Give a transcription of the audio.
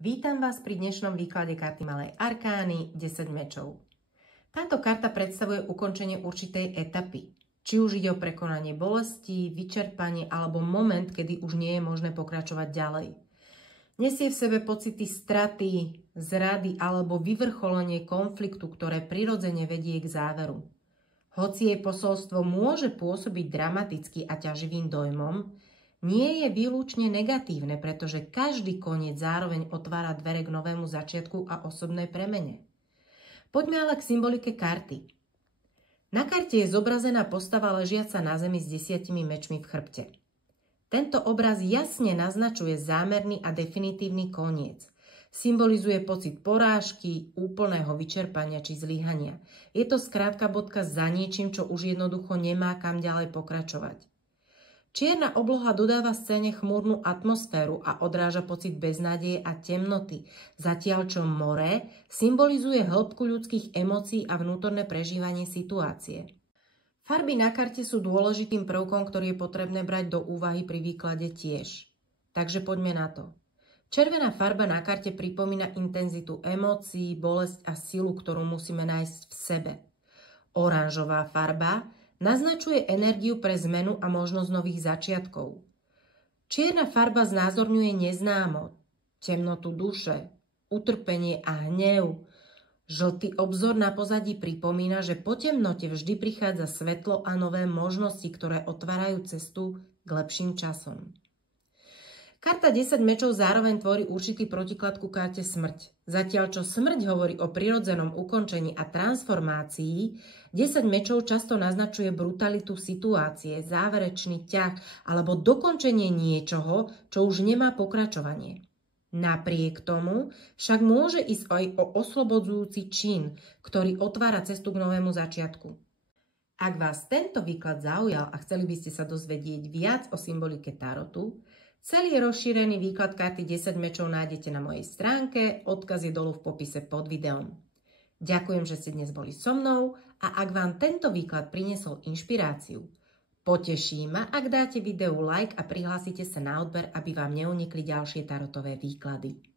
Vítam vás pri dnešnom výklade karty Malej arkány 10 mečov. Táto karta predstavuje ukončenie určitej etapy. Či už ide o prekonanie bolesti, vyčerpanie alebo moment, kedy už nie je možné pokračovať ďalej. Nesie v sebe pocity straty, zrady alebo vyvrcholenie konfliktu, ktoré prirodzene vedie k záveru. Hoci jej posolstvo môže pôsobiť dramaticky a ťaživým dojmom, nie je výlučne negatívne, pretože každý koniec zároveň otvára dvere k novému začiatku a osobnej premene. Poďme ale k symbolike karty. Na karte je zobrazená postava ležiaca na zemi s 10 mečmi v chrbte. Tento obraz jasne naznačuje zámerný a definitívny koniec. Symbolizuje pocit porážky, úplného vyčerpania či zlyhania. Je to skrátka bodka za niečím, čo už jednoducho nemá kam ďalej pokračovať. Čierna obloha dodáva scéne chmúrnu atmosféru a odráža pocit beznádeje a temnoty, zatiaľ čo more symbolizuje hĺbku ľudských emócií a vnútorné prežívanie situácie. Farby na karte sú dôležitým prvkom, ktorý je potrebné brať do úvahy pri výklade tiež. Takže poďme na to. Červená farba na karte pripomína intenzitu emócií, bolesť a silu, ktorú musíme nájsť v sebe. Oranžová farba naznačuje energiu pre zmenu a možnosť nových začiatkov. Čierna farba znázorňuje neznámo, temnotu duše, utrpenie a hnev. Žltý obzor na pozadí pripomína, že po temnote vždy prichádza svetlo a nové možnosti, ktoré otvárajú cestu k lepším časom. Karta 10 mečov zároveň tvorí určitý protiklad ku karte smrť. Zatiaľ čo smrť hovorí o prirodzenom ukončení a transformácii, 10 mečov často naznačuje brutalitu situácie, záverečný ťah alebo dokončenie niečoho, čo už nemá pokračovanie. Napriek tomu však môže ísť aj o oslobodzujúci čin, ktorý otvára cestu k novému začiatku. Ak vás tento výklad zaujal a chceli by ste sa dozvedieť viac o symbolike tarotu, celý rozšírený výklad karty 10 mečov nájdete na mojej stránke, odkaz je dolu v popise pod videom. Ďakujem, že ste dnes boli so mnou a ak vám tento výklad priniesol inšpiráciu, poteší ma, ak dáte videu like a prihlásite sa na odber, aby vám neunikli ďalšie tarotové výklady.